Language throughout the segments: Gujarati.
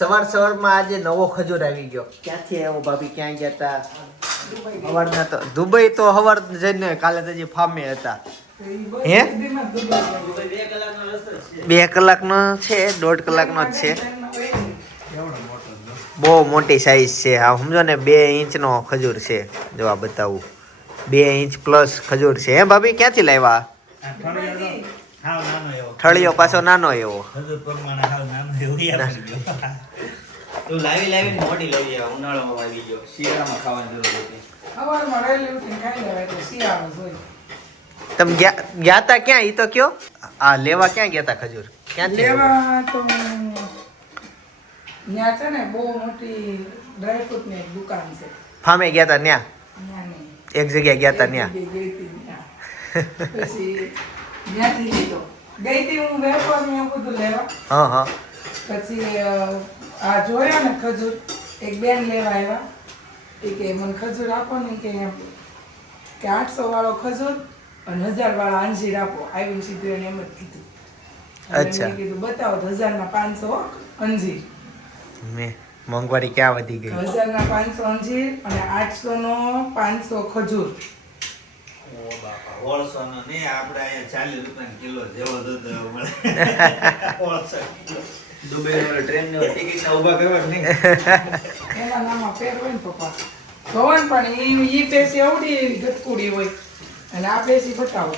સવાર સવારમાં આજે નવો ખજૂર આવી ગયો. ક્યાંથી આવ્યો ભાભી? ક્યાં ગયા હતા સવારના તો દુબઈ તો સવાર જઈને કાલે તો ફામે હતા. હે? બે કલાકનો છે દોઢ કલાકનો જ છે. બહુ મોટી સાઈઝ છે. આ સમજો ને બે ઇંચનો ખજૂર છે. જો આ બતાવું. બે ઇંચ પ્લસ ખજૂર છે. હે ભાભી ક્યાંથી લાવ્યા? ઠળિયો પાછો નાનો એવો. હજુ પ્રમાણે હાવ નાનો એવો યાદ આવી ગયો. તો લાવી લાવી મોટી લઈ આવ્યા ઉનાળામાં આવી ગયો. શિયાળામાં ખાવાની જરૂર હતી સવારમાં વહેલી ઉઠીને ખાઈ લેવાય એટલે શિયાળો જોઈએ. તમે ગયા ગયા તા ક્યાં? ઈ તો કયો? આ લેવા ક્યાં ગયા તા ખજૂર? ક્યાં લેવા તો ન્યા છે ને બહુ મોટી ડ્રાયફ્રૂટની ની દુકાન છે. ફામે ગયા તા ન્યા? એક જગ્યાએ ગયા તા ન્યા. પછી ત્યાંથી લીધો. ગઈ હતી હું વેફર ને એવું બધું લેવા. હા હા. પછી આ જોયા ને ખજૂર એક બેન લેવા આવ્યા. એ કે મને ખજૂર આપો ને. કે એમ કે આઠસો વાળો ખજૂર અને હજાર વાળો અંજીર આપો. આવીને સીધું એને એમ જ કીધું. અચ્છા. કીધું બતાવો તો હજારના પાંચસો અંજીર મેં મોંઘવારી ક્યાં વધી ગઈ? હજારના પાંચસો અંજીર અને આઠસો નો પાંચસો ખજૂર. ઓ બાપા, ઓળસોનો ને આપણે અહીંયા ચાલીસ રૂપિયા કિલો જેવો દૂધ મળે. ઓળસો કિલો. દુબઈ ટ્રેન ટિકિટ ના ઊભા કરવા નહીં? એના નામાં ફેર ને પપ્પા. ભવન પણ ઈ ઈ પેસી અવડી એવી ગટકુડી હોય. અને આ પેસી બતાવો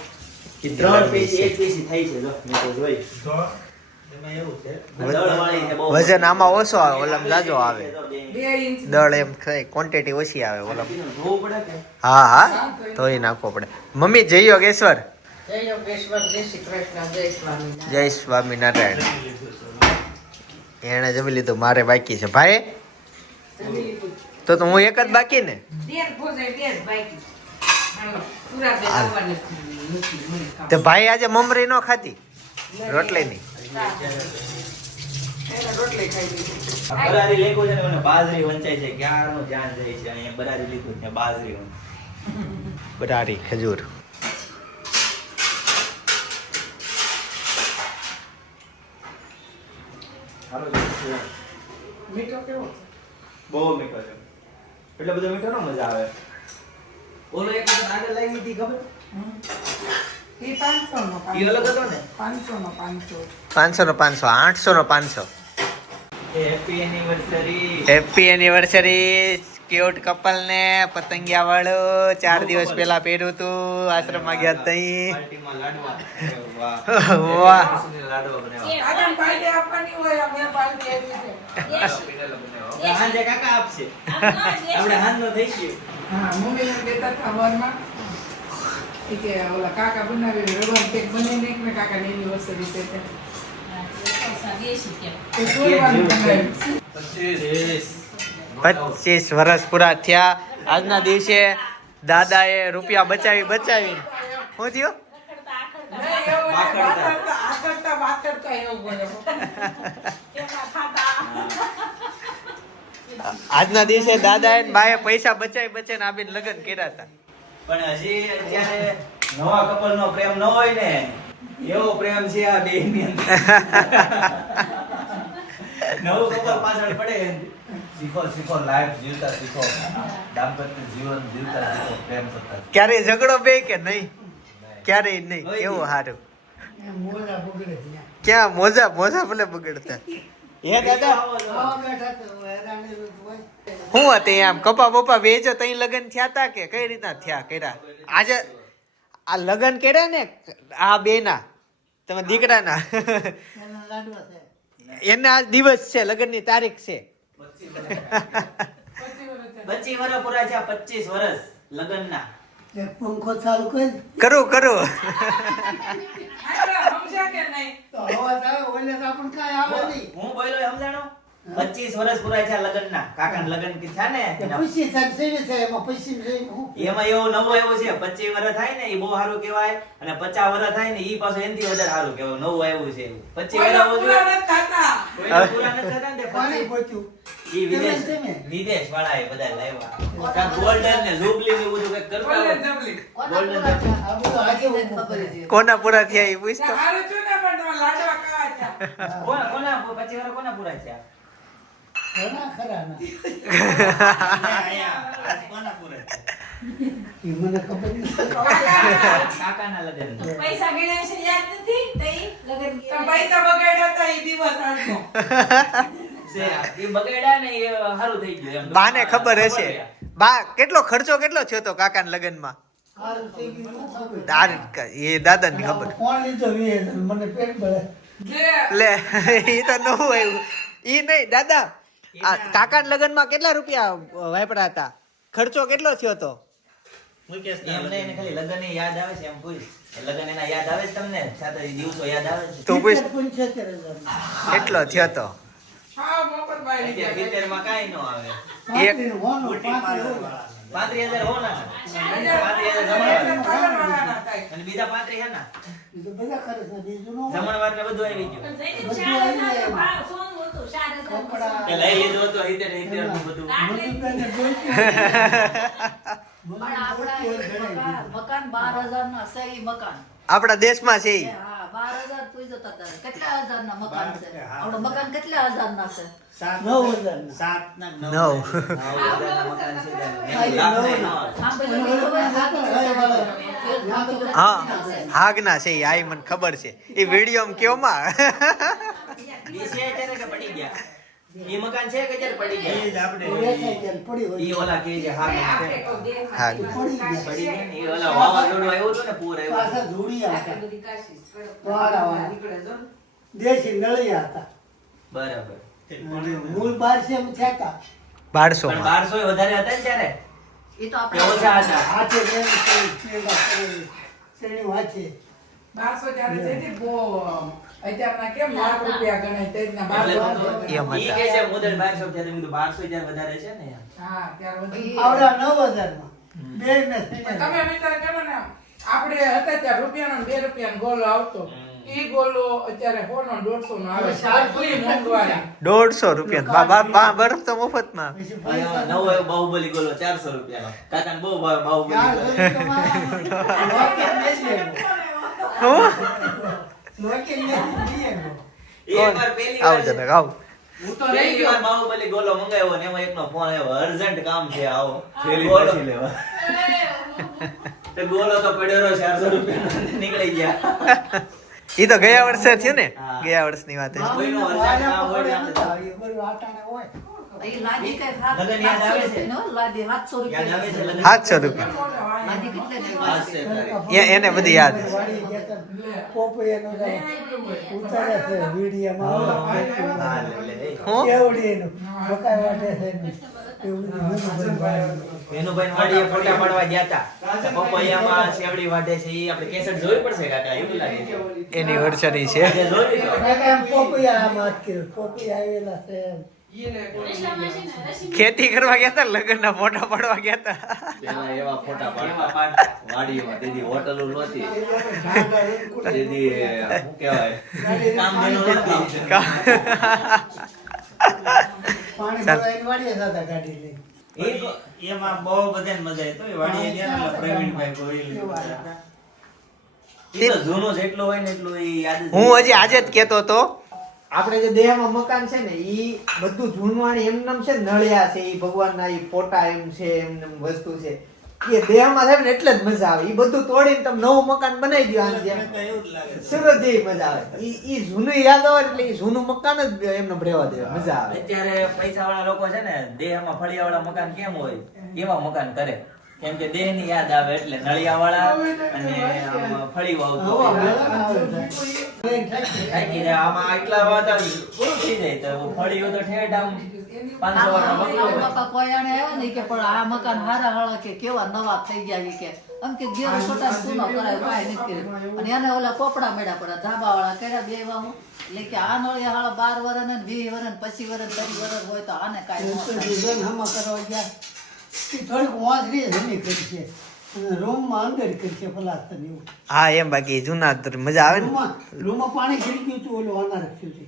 ત્રણ પેસી એક પેસી થઈ છે જો મેં તો જોઈ. વજન આમાં ઓછો આવે ઓલમ જાજો આવે. દળ એમ થાય ક્વોન્ટિટી ઓછી આવે ઓલમ. હા હા હા. એ નાખવો પડે. મમ્મી જય યોગેશ્વર જય સ્વામિનારાયણ. એને જમી લીધું મારે બાકી છે. ભાઈ? તો તો હું એક જ બાકી ને. તો ભાઈ આજે મમરી નો ખાતી રોટલી ની. એને રોટલી ખાઈ લીધી આ બરારી લેખું છે ને બાજરી વંચાય છે ક્યારનું ધ્યાન જાય છે? અહીંયા બરારી લીધું છે બાજરી બરારી ખજૂર. મીઠો કેવો? બહુ મીઠો છે. એટલે બધો મીઠો ન મજા આવે. ઓલો એક આગળ લાવી હતી ખબર? પાંચસો નો પાંચસો. આઠસો નો પાંચસો. હેપી એનિવર્સરી ક્યુટ કપલ ને પતંગિયા વાળું ચાર દિવસ પહેલા પહેર્યું તું આશ્રમમાં ગયા તઈ. વાહ. કાકા આપશે? આપણે થઈ ગયો. હા મમ્મી કે ઓલા કાકા બનાવી રબર કેક એક ને કાકાની એનિવર્સરી છે તે. પચીસ વર્ષ પૂરા થયા. આજના દિવસે દાદાએ રૂપિયા બચાવી બચાવી. શું થયું. આજના દિવસે દાદાએ ને બાએ પૈસા બચાવી બચાવીને આબીને લગ્ન કર્યા હતા. પણ હજી અત્યારે નવા કપલ નો પ્રેમ ન હોય ને એવો પ્રેમ છે આ બે ની અંદર. નવું કપલ પાછળ પડે શીખો શીખો લાઈફ જીવતા શીખો. દાંપત્ય જીવન જીવતા શીખો પ્રેમ થતા ક્યારેય ઝઘડો બે કે નહીં? ક્યારેય નહીં કેવું હારું? ક્યાં મોજા મોજા ભલે બગડતા. હે દાદા? હું હતી આમ કપા બપા વેચો તઈ લગન થયા તા કે કઈ રીતના થયા કર્યા? આજે આ લગન કર્યા ને આ બે ના તમે દીકરાના? એને આજ દિવસ છે, લગ્નની તારીખ છે. પચીસ વર્ષ પૂરા છે પચીસ વર્ષ લગ્ન ના પંખો ચાલુ કરી. કરું કરું. સમજ્યા કે નહીં? હું બોલ્યો સમજાણો? પચીસ વર્ષ પૂરા છે લગ્ન ના કાકા લગ્ન થયા ને? એમાં એવો નવો એવો છે પચીસ વર્ષ થાય ને એ બહુ સારું કહેવાય. અને પચાસ વર્ષ થાય ને એ પાછું એનથી વધારે સારું કહેવાય. નવું આવ્યું છે પચીસ વર્ષ પૂરા નથી થતા. પૂરા નથી થતા ને તે પચીસ- ઈ વિદેશ વિદેશ વાળા એ બધા લાવ્યા. કાંઈક ને જુબલી ને બધું કંઈક કરતા બોલે હોય. જબલી. Golden jubilee. કોના પૂરા થયા? એ પૂછતો? હારું છું ને પણ તમારે લાડવા ખાવા છે. કોના કોના પચીસ વર્ષ કોના પૂરા છે ઘણા ખરા ના અહીંયા આજ કોના પૂરે છે? એ મને ખબર કાકાના લગ્ન. પૈસા ગણ્યા છે યાદ નથી? તઈ લગન પૈસા બગાડ્યા હતા એ દિવસ આજનો. છે એ બગાડ્યા ને એ સારું થઈ ગયું એમ. બાને ખબર હશે. બા કેટલો ખર્ચો કેટલો થયો તો કાકાના લગ્નમાં? ખબર. એ દાદાને ખબર. ફોન લીધો મને પેટ લે. એ તો નવું આવ્યું. ઈ નહીં દાદા આ કાકા લગ્નમાં કેટલા રૂપિયા વાપરા હતા ખર્ચો કેટલો થયો તો મુકેશના એમ નહીં એને ખાલી લગ્ન યાદ આવે છે એમ પૂછ લગ્ન એના યાદ આવે છે તમને સાથે એ દિવસો યાદ આવે છે તો પૂછ પંચોતેર હજાર કેટલો થયો તો હા મફત બાઈ અત્યારે લીધા. સિત્તેરમાં કાંઈ ન આવે પાંત્રીસ હોનું, બુટીક પાંત્રીસ પાર્લર હોનું. વાળા. પાંત્રીસ હજાર હોના પાંત્રીસ હજાર એટલે થાય. અને બીજા પાંત્રીસ હે ના એ તો બધા ખર્ચ છે બીજું ન હોય. જમણવાર ને બધું આવી ગયું કપડાં. લઈ લીધું બધું. આપણા મકાન- બાર હજાર ના છે ઈ મકાન. આપણા દેશમાં છે એ હા બાર હજાર. કેટલા હજાર ના મકાન છે? હા. મકાન કેટલા હજાર. ના છે નવ. સાત નવ. હા, હાગના છે આ મને ખબર છે. એ વીડિયો કયો ઈ છે કે પડી ગયા? ઈ મકાન છે કે અત્યારે પડી ગયા? આપણે વેચાઈ જાય, પડી હોય. ઈ ઓલા કે છે હા છે. પડી ગયા. પડી ગયા ને ઓલા વાવાઝોડું આવ્યું હતું ને પૂર આવ્યું પાછા હતું. હતા. દેશી નળિયા હતા. બરાબર. મૂળ બારસે એમ થયા બારસો બારસો એ વધારે હતા ને ત્યારે? ઈ તો કે ઓછા હતા. હાથે બેન ચેડા કરેલી. શ્રેણી વાંચે. બારસો ત્યારે બહુ અત્યારના કેમ લાખ રૂપિયા ગણાય? બારસો ત્યારે વધારે છે ને હા ત્યાર પછી આવડા નવ હજારમાં. બે ને તમે વિચાર કરો ને આપણે હતા ત્યાં રૂપિયાનો બે રૂપિયાનો ગોલો આવતો. દોઢસો રૂપિયા બા બા બા બરફ તો મફતમાં. નવો બાહુબલી ગોલો ચારસો રૂપિયા કાકાને બહુ બાહુબલી લેવો. લેવો. આવ જનક આવ હું તો લઈ ગયો બાહુબલી ગોલો મંગાવ્યો ને એમાં એકનો ફોન આવ્યો અર્જન્ટ કામ છે આવો ગોલો તો ગોલો તો પડ્યો નીકળી ગયા ઈ તો ગયા વર્ષે થયું ને. ગયા વર્ષની વાત છે કોઈનું વાળા કામ હોય એ? સાતસો રૂપિયા. એ- એને બધી યાદ છે. એનું. વેનુભાઈ વાડીએ ફોટા પાડવા ગયા હતા પપૈયામાં શેવડી વાટે ઈ આપણે કેસેટ જોવી પડશે કાકા એવું લાગે છે પોપૈયા આમ હાથ આવેલા છે. ખેતી કરવા ગયા હતા લગ્ન ના ફોટા પાડવા ગયા હતા પેલા એવા ફોટા પાડતા. પાડતા. હોટલો નહોતી તેની શું કહેવાય? કામ પાણી ભરાઈને વાડીએ જતા ગાડી લઈને. એમાં બહુ બધાને મજા આવી. વાડીએ ગયા પ્રવીણભાઈ ગોહિલ બધા. ઈ તો જૂનું જેટલું હોય ને એટલું યાદ હું હજી આજે જ કેતો હતો આપણે જે દેહમાં મકાન છે ને ઈ બધું જૂનવાણી એમનેમ છે નળિયા છે ઈ ભગવાનના ઈ ફોટા એમ છે એમનેમ વસ્તુ છે. એ દેહમાં થાય ને એટલે જ મજા આવે. ઈ બધું તોડીને તમે નવું મકાન બનાવી દો આની જેમ. સુરત જેવી મજા આવે. ઈ ઈ જૂનું યાદ આવે એટલે ઈ જૂનું મકાન જ એમને રહેવા દેવા. મજા આવે. અત્યારે પૈસા વાળા લોકો છે ને દેહમાં ફળિયા વાળા મકાન કેમ હોય? એવા મકાન કરે? કેમ કે દેહની યાદ આવે એટલે નળિયા વાળા અને ફળી વાવતો થાકી. જાય. આમાં આટલા વાતા પૂરું થઈ જાય તો ફળીઓ તો ઠેઠ આમ પાંચસો. બાપા કોઈ આણે આવ્યા ને કે પણ આ મકાન હારા હારા કે કેવા નવા થઈ ગયા કે આમ કે ઘેર છોટા સુનો કરાય કાંઈ નથી કર્યું અને એને ઓલા પોપડા મેળા પડ્યા ધાબા વાળા કર્યા બે વાહું એટલે કે આ નળિયા વાળા બાર વરસ ને વીસ વરસ પચીસ વરસ દસ વરસ હોય તો આને કાંઈ કરવા ગયા. ઈ થોડીક વાંસળી જમી કરી છે. રૂમમાં અંદર કરી છે પ્લાસ્ટર એવું. હા એમ બાકી જૂના મજા આવે ને રૂમમાં રૂમમાં પાણી ખરી હતું ઓલું અનાર થયું છે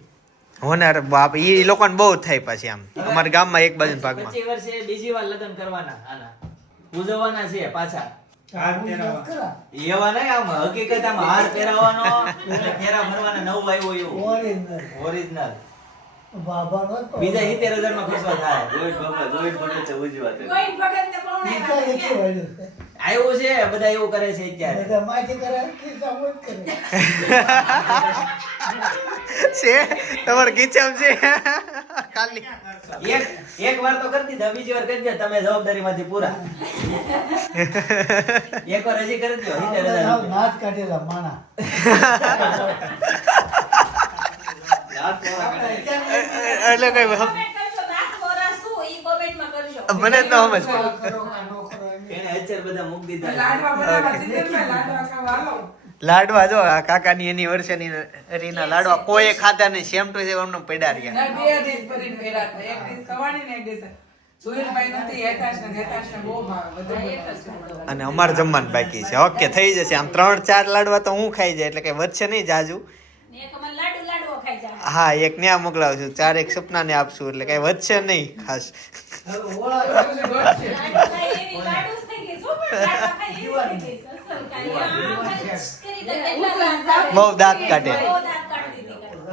હોનાર બાપ ઈ લોકોને બહુ થાય પછી આમ અમારા ગામમાં એક બાજુ ભાગમાં પચીસ વર્ષે બીજી વાર લગ્ન કરવાના આના ઉજવવાના છે પાછા હાથ પહેરાવા. ખરા. એવા નહીં આમ હકીકત આમ હાર પહેરાવાનો ફેરા ભરવાના નવું આવ્યું એવું ઓરિજિનલ. બીજા સિત્તેર હજારમાં થાય. ગોવિંદ ભગત છે ગોવિંદ છે. બધા એવું કરે છે અત્યારે. માથી કરે ખિસ્સા મોજ કરે. છે તમારે કિચમ છે. ખાલી. એક એક વાર તો કરી દીધા બીજી વાર કરી દે તમે જવાબદારી માંથી પૂરા. એક વાર હજી કરી દો. નાચ કાઢેલા માણા. એટલે કઈ મને તો સમજ લાડવા જો કાકા ની એની વર્ષે રીના લાડવા કોઈ ખાધા નહીં. સેમ ટુ સેમ અમને પડ્યા રહ્યા. બે ડીશ ભરીને એક ડીશ ને એક ડીશ. અને અમારે જમવાનું બાકી છે. ઓકે થઈ જશે. આમ ત્રણ ચાર લાડવા તો હું ખાઈ જાય એટલે કઈ વધશે નહીં જાજુ. ને એક ને આ હા મોકલાવશું ચાર એક સપનાને આપશું એટલે કઈ વધશે નહીં ખાસ. બહુ દાંત કાઢે.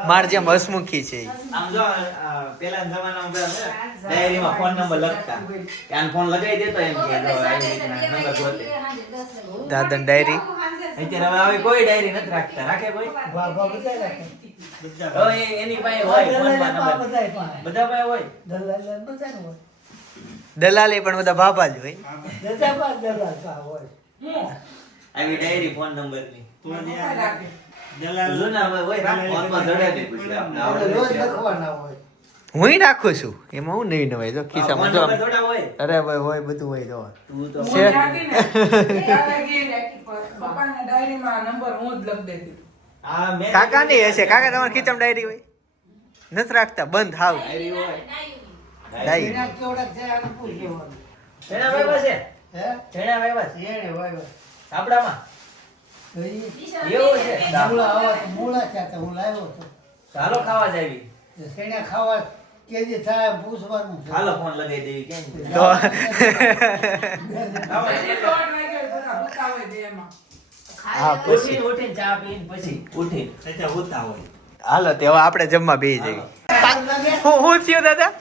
માર જેમ હસમુખી છે. આમ જો પેલા જમાનામાં ડાયરીમાં ફોન નંબર લખતા. કે આનો ફોન લગાવી દેતો એમ કે નંબર ગોતે. દાદન ડાયરી. અત્યારે હવે આવી કોઈ ડાયરી નથી રાખતા. રાખે કોઈ? બાબા બધા રાખે. હવે એની પાસે હોય ફોનમાં દલાલે નંબર. બધાય પાસે. બધા પાસે હોય? દલાલે દલાલી પણ બધા બાપા જ હોય. આવી ડાયરી ફોન નંબરની પપ્પા હું રાખું છું? એમાં હું નહીં નવાય? જો ખિસ્સામાં જો અરે ભાઈ હોય બધું હોય જો. કાકા ની હશે. કાકા તમારે ખીચમ ડાયરી હોય? નથી રાખતા? બંધ હાવ. ડાયરી. આપડામાં એવું છે? મૂળા આવા મૂળા છે હું લાવ્યો હતો. ચાલો ખાવા જાવી તો ખાવા કેજી થાય પૂછવાનું હાલો ફોન લગાવી દેવી કેમ તો ખાવા હજી તો આઠ વાગે બધા ભૂકા હોય બે એમાં. હા પછી. ઉઠીને ઉઠીને ચા પીને પછી ઉઠીને. અચ્છા હોતા હોય હાલો તે હવે આપણે જમવા બે જઈએ. હું હું થયું દાદા?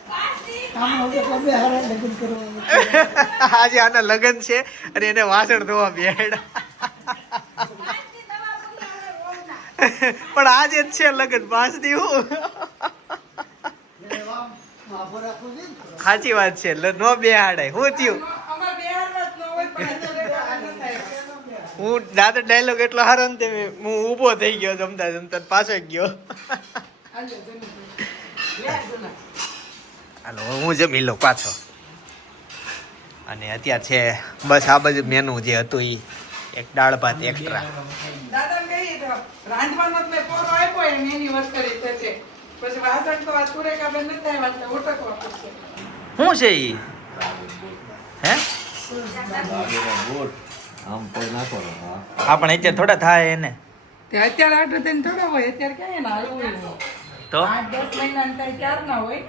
આજે આના લગ્ન છે અને એને વાસણ ધોવા બેહાડ્યા પણ આજે જ છે લગન પાંચ દી હું માફો રાખવું છે ને થોડો. સાચી વાત છે નો બે હાડાય હું થયું. હું દાદા ડાયલોગ એટલો હારો ને હું ઊભો થઈ ગયો જમતા જમતા પાછો ગયો હાલો, હું જમી લઉં પાછો અને અત્યારે છે બસ આ બધું મેનુ જે હતું એ એક દાળ ભાત એક્સ્ટ્રા રાંધવાનો મેં પોરો આપ્યો એમ છે તે. પછી વાસણ તો આ સુરેખાબેન નથી આવ્યા એટલે ઉટકવા પડશે. શું છે ઈ? હે? હા. હા પણ અત્યારે થોડા થાય એને. તે અત્યારે આટલું થઈને થોડા હોય અત્યારે ક્યાં એને હાલવું હોય તો? આઠ દસ મહિના થાય ત્યાર ના હોય.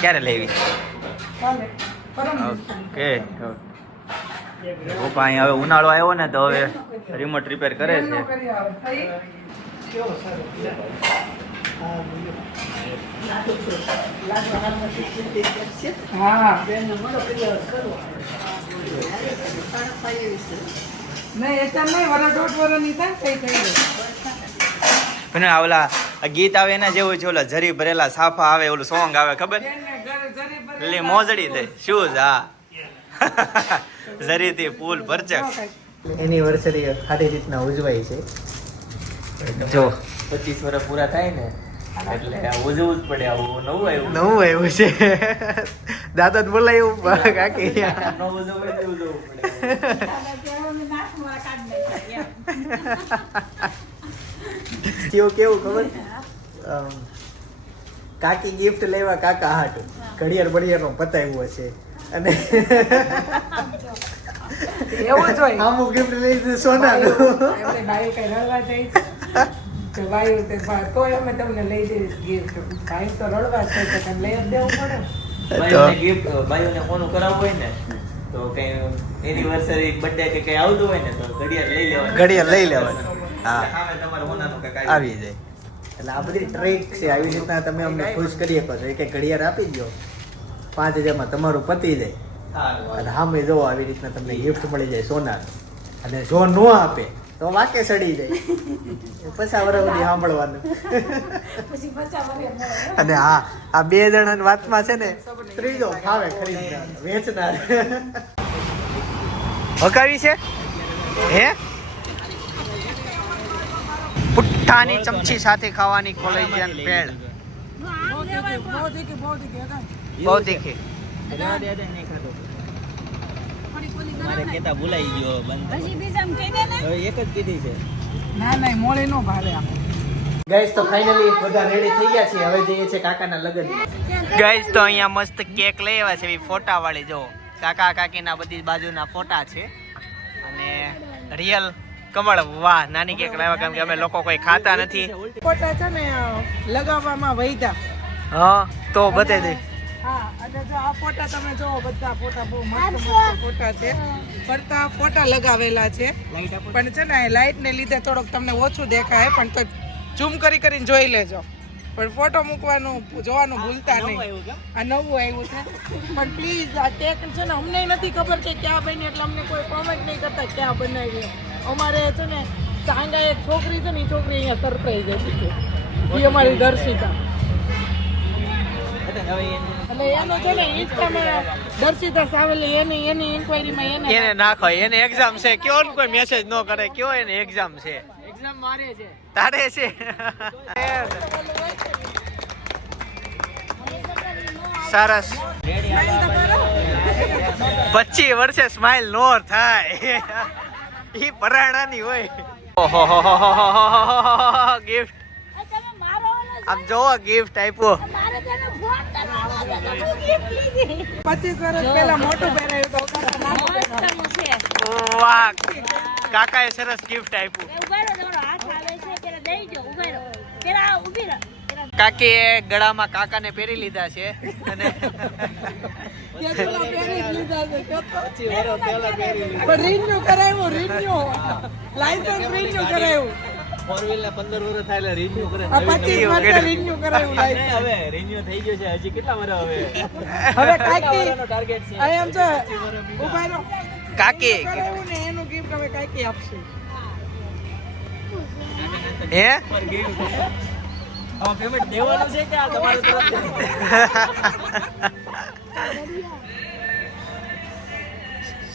ક્યારે લેવી? Okay okay. પપ્પા હવે ઉનાળો આવ્યો ને તો હવે રિમોટ રિપેર કરે છે. પણ ઓલા ગીત આવે એના જેવું છે ઓલા જરી ભરેલા સાફા આવે ઓલું સોંગ આવે ખબર? મોજડી દે શૂઝ હા. જરીથી ફૂલ ભરચક. એનિવર્સરી સારી રીતના ઉજવાય છે. જો પચીસ વર્ષ પૂરા થાય ને એટલે આ ઉજવવું જ પડે આવું નવું આવ્યું. નવું આવ્યું છે. દાદા જ બોલાયું કાકી. ઉજવવું ઉજવવું પડે. કેવું ખબર? કાકી ગિફ્ટ લેવા કાકા હાટ. ઘડિયાળ બડિયાળનો પતાવ્યું હશે અને એવું જ હોય. અમુક ગિફ્ટ લઈ લીધું સોનાનું. એમને ભાઈ કઈ રડવા જાય છે? ભાઈ તે તો અમે તમને લઈ દઈશ ગિફ્ટ ભાઈ તો રડવા છે તો તમે લઈ જ દેવું પડે. ભાઈઓને gift ભાઈઓને કોનું કરાવવું હોય ને તો કઈ એનિવર્સરી બર્થડે કે કઈ આવતું હોય ને તો ઘડિયાળ લઈ લેવાની. ઘડિયાળ લઈ લેવાની. હા. તમારે હોનાનું કે આવી જાય. એટલે આ બધી ટ્રેક છે આવી રીતના તમે અમને ખુશ કરી શકો છો. એક ઘડિયાળ આપી દો પાંચ હજારમાં તમારું પતી જાય. અને સામે જો આવી રીતના તમને ગિફ્ટ મળી જાય સોના અને જો ન આપે તો વાકે સડી જાય. પછા વરસ સુધી સાંભળવાનું. વર્ષ. અને હા આ બે જણાની વાતમાં છે ને ત્રીજો ફાવે ખરીદનાર વેચનાર. હકાવી છે? હે? પુઠ્ઠાની ચમચી સાથે ખાવાની કોલેજિયન પેડ. બહુ તીખી, કેતા ભૂલાઈ ગયો બંધ એક જ કીધી છે. ના ના મોડે નો આમ. ગાઈસ તો ફાઇનલી બધા રેડી થઈ ગયા છે હવે જઈએ છે કાકાના લગ્ન. ગાઈઝ તો અહીંયા મસ્ત કેક લઈ આવ્યા છે. ફોટા વાળી જો. કાકા કાકીના બધી બાજુના ફોટા છે. અને રિયલ કમળ. વાહ નાની કેક લાવ્યા. કેમ કે અમે લોકો કોઈ ખાતા નથી. ફોટા છે ને લગાવવામાં વૈધા. હા તો બતાવી દઈ હા અને જો આ ફોટા તમે જોવો બધા ફોટા બહુ મસ્ત મસ્ત ફોટા છે. ફરતા ફોટા લગાવેલા છે. પણ છે ને લાઇટ ને લીધે થોડોક તમને ઓછું દેખાય પણ તો ઝૂમ કરી કરીને જોઈ લેજો. પણ ફોટો મૂકવાનું જોવાનું ભૂલતા નહીં. આ નવું આવ્યું છે. પણ પ્લીઝ આ ટેક છે ને અમને નથી ખબર કે ક્યાં બની એટલે અમને કોઈ કોમેન્ટ નહીં કરતા ક્યાં બનાવી. અમારે છે ને સાંગા એક છોકરી છે ને એ છોકરી અહીંયા સરપ્રાઈઝ આપી છે. એ અમારી દર્શિતા. એટલે એનો છે ને ઇન્સ્ટામાં દર્શિતા સાવેલી એની એની ઇન્ક્વાયરીમાં એને એને નાખો એને એક્ઝામ છે કયો ને કોઈ મેસેજ ન કરે કયો એને એક્ઝામ છે એક્ઝામ મારે છે તારે છે સરસ પચી વર્ષે સ્માઇલ નો થાય ઈ પરાણાની હોય ગિફ્ટ તમે મારો ઓલો આમ જોવો ગિફ્ટ આપ્યો પચીસ વર્ષ પહેલા મોટું પહેરાયું કાકા નાનું પહેરાયું. મસ્તનું છે. વાહ કાકાએ સરસ ગિફ્ટ આપ્યું. કાકીએ ગળામાં કાકાને પહેરી લીધા છે. અને તે પેલા ફોર વ્હીલ ના પંદર વર્ષ થાય એટલે રિન્યુ કરે. પચીસ વર્ષે renew કરાવ્યું license. હવે રિન્યુ થઈ ગયો છે. હજી કેટલા વર્ષ હવે? હવે કાંઈક ટાર્ગેટ છે? એમ છે ઊભા રહો. કાકી. એનું gift હવે કાંઈક આપશે. હે? પેમેન્ટ દેવાનું છે કે આ તમારું તરફથી?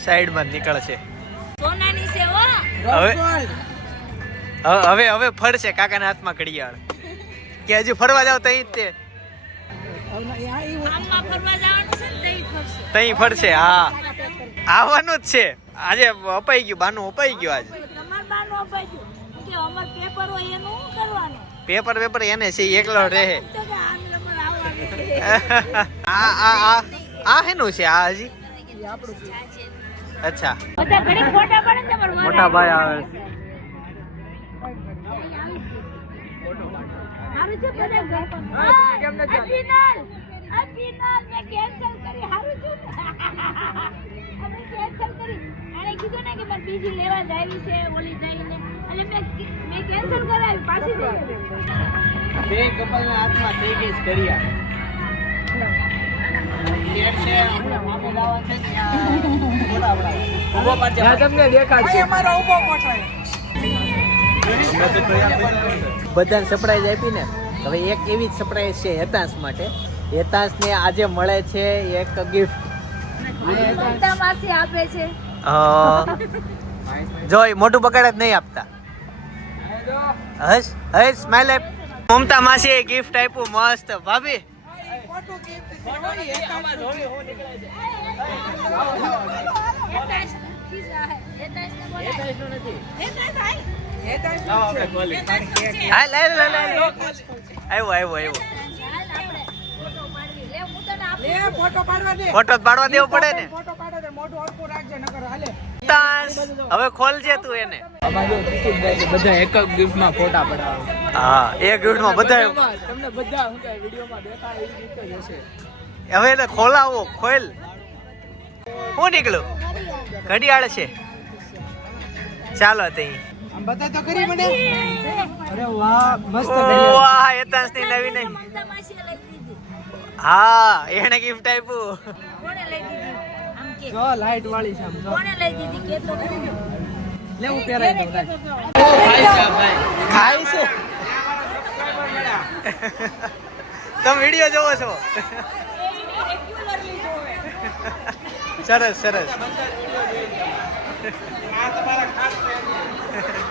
સાઈડમાં જ નીકળશે. સોનાની છે હવે. હવે હવે હવે ફરશે કાકાના હાથમાં ઘડિયાળ. કે હજુ ફરવા જાવ તઈ જ તે. છે તઈ ફરશે. હા. આવવાનું જ છે. આજે અપાઈ ગયું બાનું અપાઈ ગયું આજે. તમાર બાનું અપાઈ ગયું. કે અમાર પેપર હોય એનું શું કરવાનું? પેપર પેપર એને છે એકલો રહે. છે. આ આ આ આ હેનું છે આ હજી? અચ્છા. મોટા ભાઈ આવે હારું છે બધા ઘર અભિનલ અભિનલ મે કેન્સલ કરી હારું છું અમે કેન્સલ કરી. અને કીધું ને કે મારે બીજી લેવા જાવી છે ઓલી જઈને. અને મેં મેં કેન્સલ કરાવી પાછી દે બે કપલના હાથમાં થઈ ગઈ છે તમને અમારો ઊભો ફોટો બધાને સરપ્રાઈઝ આપી ને. હવે એક એવી જ સરપ્રાઈઝ છે હેતાંશ માટે. હેતાંશને આજે મળે છે એક ગિફ્ટ આપે છે. અ, જો ઈ મોઢું બગાડે જ નહીં આપતા. હસ હસ સ્માઈલ આપ. મમતા માસીએ ગિફ્ટ આપ્યું મસ્ત. ભાભી? હે. હા ફોટો પાડવી હું દેવો પડે ને. હવે ખોલજે તું એને. બધા એક જ ગિફ્ટમાં ફોટા પડાવે. હા એ બધા તમને બધા એવી રીતે જ હશે. હવે એને ખોલાવો ખોલ. શું નીકળ્યું ઘડિયાળ છે. ચાલો તઈ આમ બધા તો કરી મને અરે વાહ મસ્ત વાહ હેતાંશની નવી નવી દીધી હા એને ગિફ્ટ આપ્યું કોણે લઈ દીધી આમ કે જો લાઈટ વાળી છે આમ જો કોણે લઈ દીધી કે તો ખરી. લે હું પહેરાઈ દઉં ભાઈ ખાય છે તમે વીડિયો જોવો છો સરસ સરસ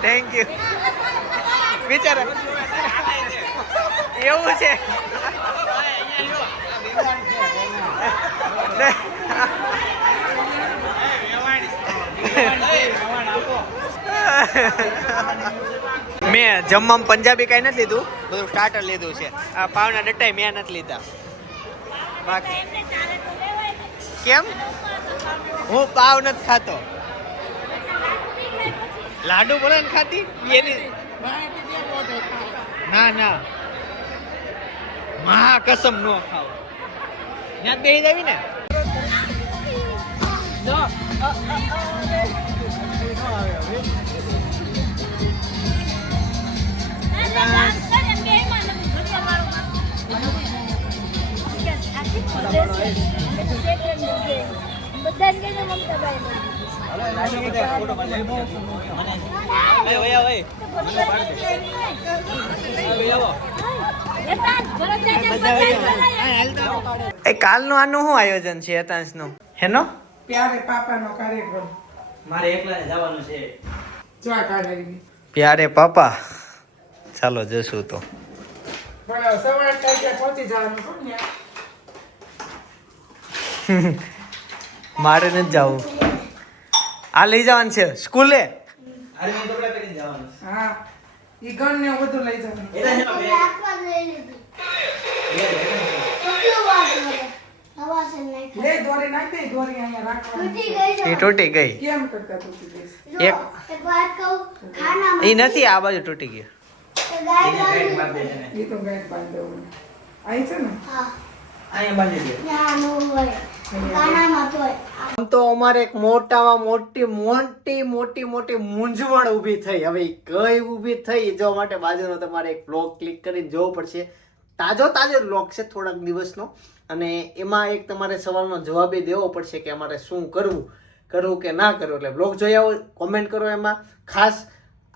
થેન્ક યુ બિચારા એવું છે. મેં જમવામાં પંજાબી કઈ નથી લીધું. બધું સ્ટાર્ટર લીધું છે. આ પાવના ડટ્ટાઈ મેં નથી લીધા. બાકી. કેમ? હું પાવ નથી ખાતો. લાડુ ને ખાતી? એની ના ના. મહા કસમ નો ખાવ. ત્યાં બેસી જાવી ને? બધા ના, ડાન્સ એ ઓય ઓય કાલનું આનું શું આયોજન છે હેતાંશનું? હેનો? પ્યારે પાપાનો કાર્યક્રમ. મારે એકલાને જવાનું છે. જો. પ્યારે પાપા? ચાલો જશું તો. સવાર પહોંચી જવાનું મારે નથી જવું. આ લઈ જવાનું છે. સ્કૂલે? અરે મેં કપડા પહેરીને જવાનું હા. ઈ ને બધું લઈ જવાનું. બે. તૂટી ગઈ કેમ કરતા તૂટી ગઈશ એક એ નથી આ બાજુ તૂટી ગયું. એ તો બાંધી અહીં છે ને? અહીંયા બાંધી દે. આમ તો અમારે એક મોટામાં મોટી મોટી મોટી મોટી મૂંઝવણ ઊભી થઈ. હવે કઈ ઊભી થઈ એ જોવા માટે બાજુનો તમારે એક બ્લોગ ક્લિક કરીને જોવો પડશે. તાજો તાજો બ્લોગ છે થોડાક દિવસનો. અને એમાં એક તમારે સવાલનો જવાબ એ દેવો પડશે કે અમારે શું કરવું કરવું કે ના કરવું. એટલે બ્લોગ જોઈ આવો કોમેન્ટ કરો એમાં. ખાસ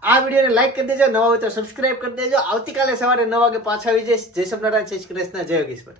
આ વિડીયોને લાઈક કરી દેજો. નવા હોય તો સબસ્ક્રાઇબ કરી દેજો. આવતીકાલે સવારે નવ વાગે પાછા આવી જઈશ. જય સપનારાયણ જય કૃષ્ણ, જય યોગેશ્વર.